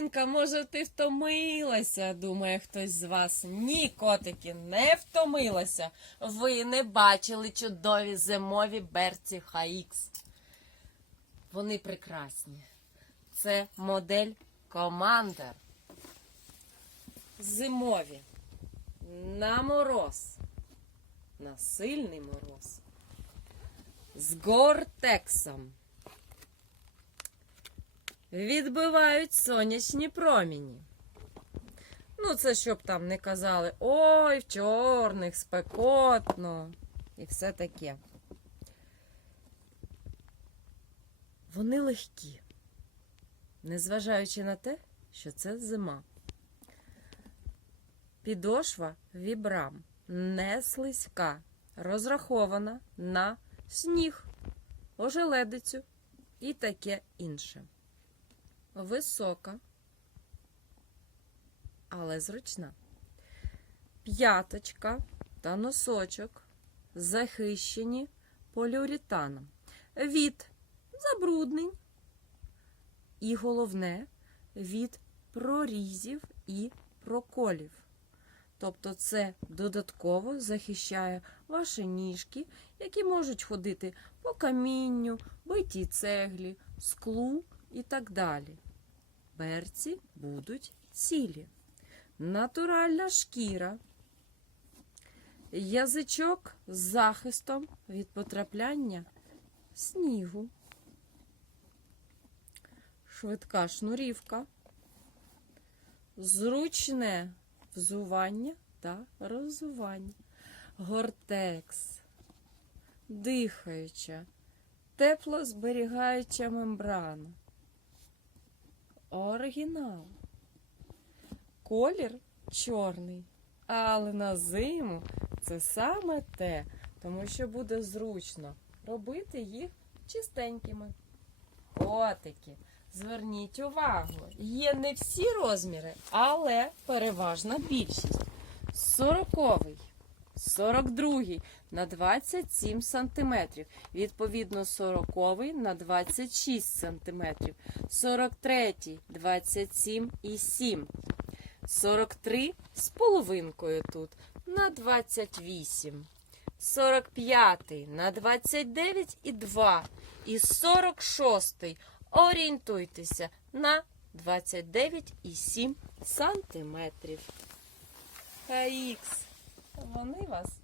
Алінка, може, ти втомилася? думає хтось з вас. Ні, котики, не втомилася. Ви не бачили чудові зимові берці HX. Вони прекрасні. Це модель Commander. Зимові. На мороз. На сильний мороз. З гортексом. Відбивають сонячні проміні. Ну, це щоб там не казали, ой, в чорних, спекотно і все таке. Вони легкі, незважаючи на те, що це зима. Підошва вібрам не слизька, розрахована на сніг, ожеледицю і таке інше. Висока, але зручна. П'яточка та носочок захищені поліуретаном від забруднень і головне від прорізів і проколів. Тобто це додатково захищає ваші ніжки, які можуть ходити по камінню, битій цеглі, склу і так далі. Берці будуть цілі. Натуральна шкіра. Язичок з захистом від потрапляння снігу. Швидка шнурівка. Зручне взування та розування. Гортекс. Дихаюча, теплозберігаюча мембрана. Оригінал. Колір чорний. Але на зиму це саме те, тому що буде зручно робити їх чистенькими. Котики, зверніть увагу, є не всі розміри, але переважна більшість. 40-й, 42-й на 27 см, відповідно 40-й на 26 см, 43-й 27,7 43 з половинкою тут на 28. 45 на 29 і 2. І 46 орієнтуйтеся на 29,7 сантиметрів. ХХ. Вони вас.